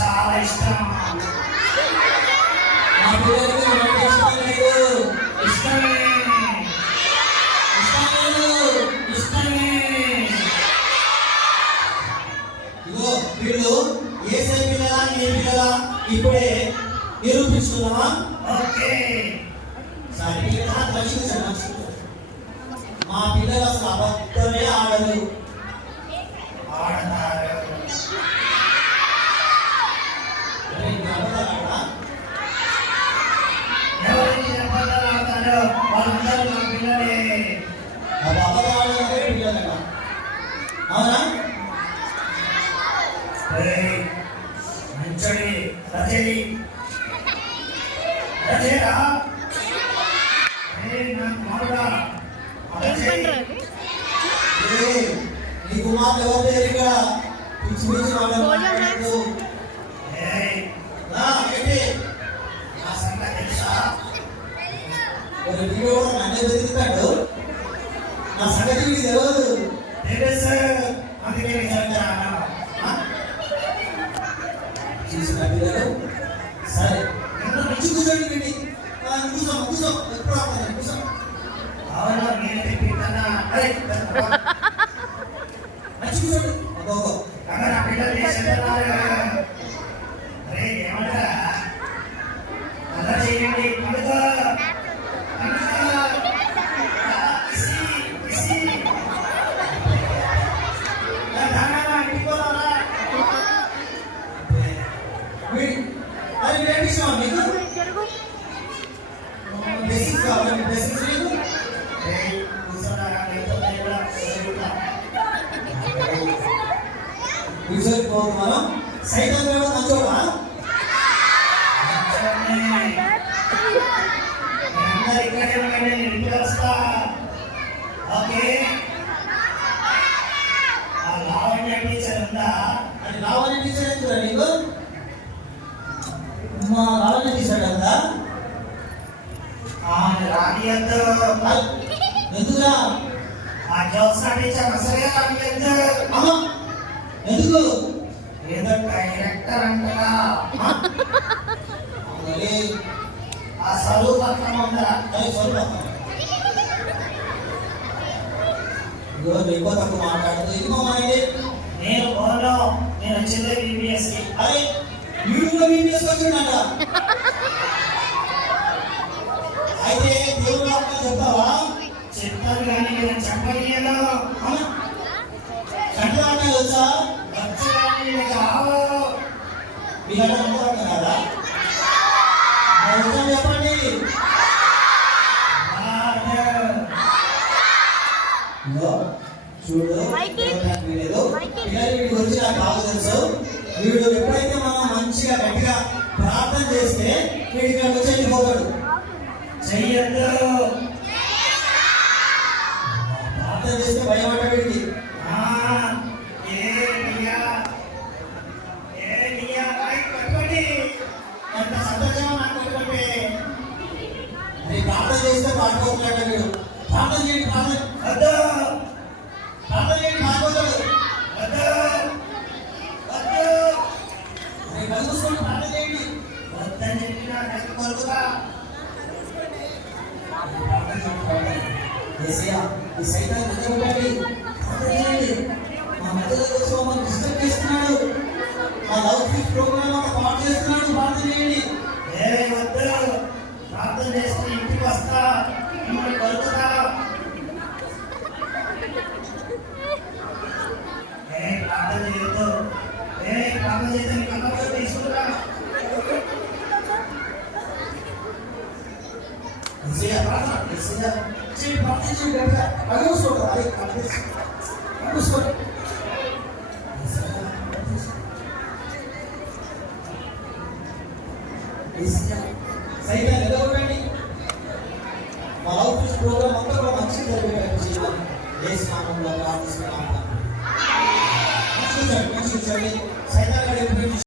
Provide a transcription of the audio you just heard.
చాలా ఇష్టం. మా పిల్లలకి ఇష్టం లేదు. ఇష్టమే ఇష్టం లేదు. ఇష్టమే. ఇగో వీళ్ళు ఏసై పిల్లలా ఏ పిల్లలా ఇప్పుడే నిరూపించుకున్నావా? ఓకే. సరే మా పిల్లలు అసలు అబద్ధమే ఆడరు. ఆడతారు. ఎవరైతే అబద్ధాలు ఆడతారో వాళ్ళందరూ నా పిల్లలే. అబద్ధాలు పిల్లలట. అవునా? మంచడి రజని రజేరా నీ కుమార్తె ఎవరు లేరు ఇక్కడ. పిచ్చి పిచ్చి మాట్లాడుతూ నా సంగతి తెలుసా? నన్నే బెదిరిస్తాడు. నా సంగతి మీకు తెలియదు. తెలుసు, అందుకే నిజంగా చూసిన పిల్లలు సరే మంచి కూర్చోండి వీడి కూర్చోం కూర్చోం ఎప్పుడు ఆడతాను కూర్చోం. అవును, నేను తిప్పిస్తానా? అరే మంచి కూర్చోండి. అబ్బో అక్కడ నా పిల్లలు చేసేదన్నారు. అరే ఏమంటారా? అలా చేయండి. పండుగ మనం సైతం మంచోడా ఇంటికి వస్తా. ఓకే. ఆ లావణ్య టీచర్ ఉందా? అది లావణ్య టీచర్ ఎందుకురా నీకు? మా లావణ్య టీచర్ అంతా రానియద్దు. ఎందుకురా? ఆ జ్యోత్స్న టీచర్ అసలే రానియద్దు. అమ్మా ఎందుకు? ఏదో డైరెక్టర్ అంటగా. ఆ చదువు పక్కన ఉందా? అది చదువు ఎక్కువ తక్కువ మాట్లాడుతూ ఎందుకో మాట్లాడి. నేను పోను, నేను వచ్చిందే బీబీఎస్కి. అరే వీడు కూడా బీబీఎస్ వచ్చిండట. అయితే దేవుడు వాక్యం చెప్తావా? చెప్తాను కానీ నేను చెప్పలేను. చంటి వాక్యం తెలుసా? వచ్చు కానీ రావు. మీ గంట చంటి వాక్యం కదా? చెప్పండి. చూడు వీడు పిల్లలు వీడి గురించి నాకు బాగా తెలుసు. వీడు ఎప్పుడైతే మనం మంచిగా గట్టిగా ప్రార్థన చేస్తే వీడికి వచ్చి వెళ్ళిపోతాడు. చెయ్యద్దు. ప్రార్థన చేస్తే భయపడ్డ వీడికి. ఎంత సంతోషం నాకు కట్టుకుంటే. ప్రార్థన చేస్తే పాడుకోతున్నాడు వీడు. ప్రార్థన చేయండి, ప్రార్థన వద్దు. ప్రార్థన చేయండి, పాడుకోతాడు. వద్దు వద్దు. కలుగుకొని ప్రార్థన చేయండి. వద్దని చెప్పినా కట్టుకోరుగా. ఈ సైతాన్ని నిలబెట్టండి, ప్రార్థన చేయండి. మా మధ్యలో వచ్చి మమ్మల్ని డిస్టర్బ్ చేస్తున్నాడు. మా లవ్ ఫీస్ ప్రోగ్రామ్ ఒక పాట చేస్తున్నాడు. ప్రార్థన చేయండి. వద్దు. ప్రార్థన చేస్తే ఇంటికి వస్తా, మిమ్మల్ని కొలుకుతా. ప్రార్థన చేయొద్దు. ప్రార్థన చేస్తే నీకు అన్నప్పుడు తీసుకుంటా. ప్రార్థించండి. సైతం నిలబడండి. మా లవ్ ఫీస్ ప్రోగ్రామ్ అంతా కూడా మంచిగా జరిగేటట్టు చేయాలి. ఏ స్నామంలో ప్రార్థిస్తున్నాం. మంచిగా సైతం